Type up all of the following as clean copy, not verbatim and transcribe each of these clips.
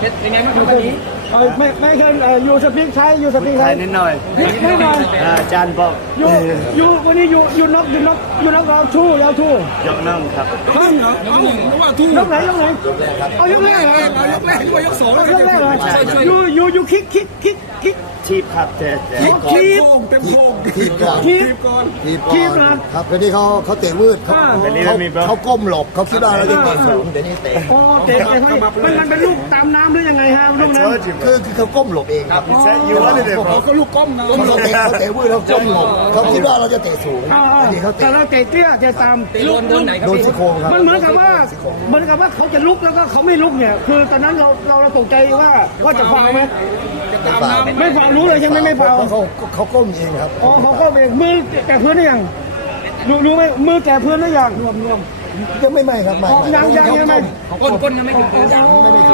เป็นไงบ้างครับวันนี้ไม่เคยยูสปีกใช้ยูสปีกใช้นิดหน่อยนิดหน่อยอาจารย์บอกยูวันนี้ยูน็อกเราทูยกนั่งครับยกไหนเอายกแรกเลยยกแรกด้วยยกสองยกแรกเลยยูคิกทีบครับแต่ทีบเต็มโค้งทีบครับทีนี้เขาเตะวืดเขาก้มหลบเขาคิดว่าเราจะเตะสูงแต่นี่เตะโอ้เตะมันเป็นลูกตามน้ำหรือยังไงฮะลูกนั้นคือเขาก้มหลบเองครับเขาลูกก้มนะเขาเตะวืดเขาก้มหลบเขาคิดว่าเราจะเตะสูงแต่เราเตะเตี้ยจะตามโดนไหนครับโดนซี่โครงครับมันเหมือนกับว่าเขาจะลุกแล้วก็เขาไม่ลุกเนี่ยคือตอนนั้นเราตกใจว่าจะฟาวไหมไม่ฟาวรู้เลยใช่ไหมไม่ฟาวเขาก้มเองครับอ๋อเขาก้มเองมือแกะพื้นหรือยังรู้ไหมมือแกะพื้นหรือยังรวมยังไม่ครับยังไม่ก้นยังไม่ถึงพื้นยังไม่ถึง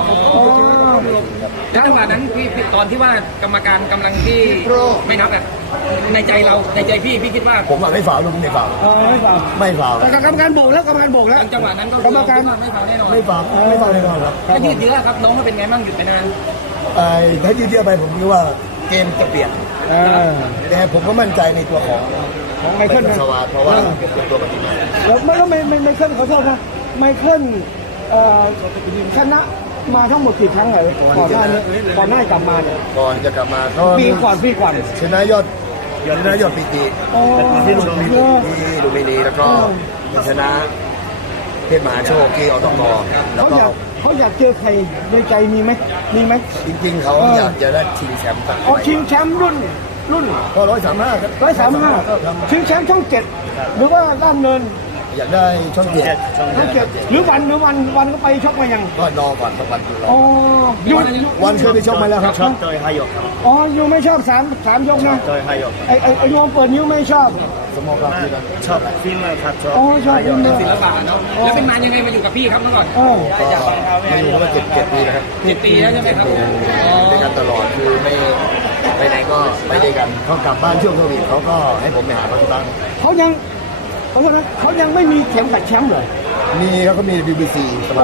จังหวะนั้นพี่ตอนที่ว่ากรรมการกำลังที่ไม่นับอ่ะในใจเราในใจพี่คิดว่าผมไม่ฝ่าลุงไม่ฝ่าไม่ฝ่าแต่กรรมการโบกแล้วจังหวะนั้นกรรมการไม่ฝ่าแน่นอนไม่ฝ่าแน่นอนครับถ้ายืดเยื้อครับน้องเขาเป็นไงบ้างหยุดไปนานถ้ายืดเยื้อไปผมคิดว่าเกมจะเปลี่ยนแต่ผมก็มั่นใจในตัวของไมเคิลสวัสดิ์เพราะว่าเป็นตัวปฏิมาแล้วไมเคิลขอโทษนะไมเคิลชนะมาทั้งหมดกี่ครั้งเลยก่อนหน้าจะกลับมาเนี่ยก่อนจะกลับมาปีก่อนชนะยอดปีตีที่ลุมพินีแล้วก็ชนะเพชรมหาโชคที่อตกเขาอยากเจอใครในใจมีไหมจริงๆเขาอยากจะได้ชิงแชมป์ชิงแชมป์รุ่นก็135 ชิงแชมป์ช่อง7หรือว่าด้านเงินอยากได้ช่อง7 หรือวันก็ไปชกมายังก็รอก่อนสักวันอ๋อวันเคยไปชกมาแล้วครับชอบโดย5 ยกครับอ๋อยูไม่ชอบ3 ยกนะโดย5 ยกไอโยนเปิดนิ้วไม่ชอบสมองครับชอบฟิล์มครับชอบชอบศิลปะเนาะแล้วเป็นมายังไงมาอยู่กับพี่ครับเมื่อก่อนมาอยู่มา7 ปีนะครับ 7 ปีแล้วใช่ไหมครับด้วยกันตลอดคือไม่ไปไหนก็ไปด้วยกันเขากลับบ้านช่วงโควิดเขาก็ให้ผมไปหาเขาที่บ้านเขายังไม่มีเข็มขัดแชมป์เลยมีแล้วก็มี BBC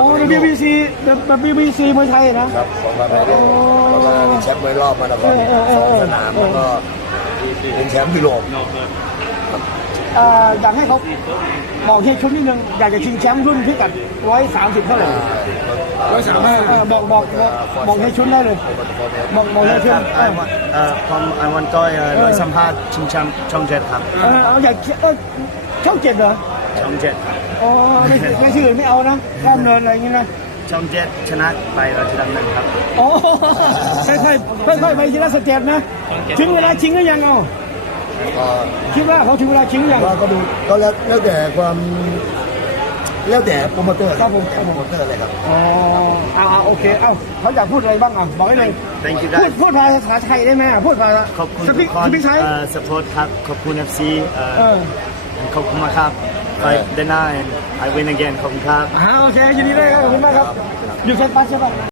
BBC มวยไทยนะครับของมาแล้วก็แชมป์มวยรอบมาแล้วก็2 สนามแล้วก็เป็นแชมป์ยุโรปอยากให้เขาบอกให้ชุดนิดนึงอยากจะชิงแชมป์รุ่นพิกัด130เท่าไหร่135บอกให้ชุดได้เลยบอกให้ชุดผมวันต่อย135ชิงแชมป์ช่อง7ครับอยากช่อง7เหรอช่อง7ครับอ๋อไม่ชื่อไม่เอานะข้ามเนินอะไรอย่างงี้นะช่อง7ชนะไปเราจะดังนั้นครับอ๋อค่อยไปทีละสเต็ปนะถึงเวลาชิงก็ยังเอาคิดว่าเขาถึงเวลาชิงยังก็ดูก็แล้วแต่ความแล้วแต่โปรโมเตอร์ครับผมโปรโมเตอร์อะไรครับโอเคเขาอยากพูดอะไรบ้างบอกให้หน่อยพูดภาษาไทยได้ไหมพูดภาษาขอบคุณทุกคนสปอร์ตครับขอบคุณ FC ขอบคุณมากครับไปเดินหน้า I win again ขอบคุณครับโอเคยินดีด้วยครับขอบคุณมากครับอยู่เซนต์ปัสใช่ป่ะ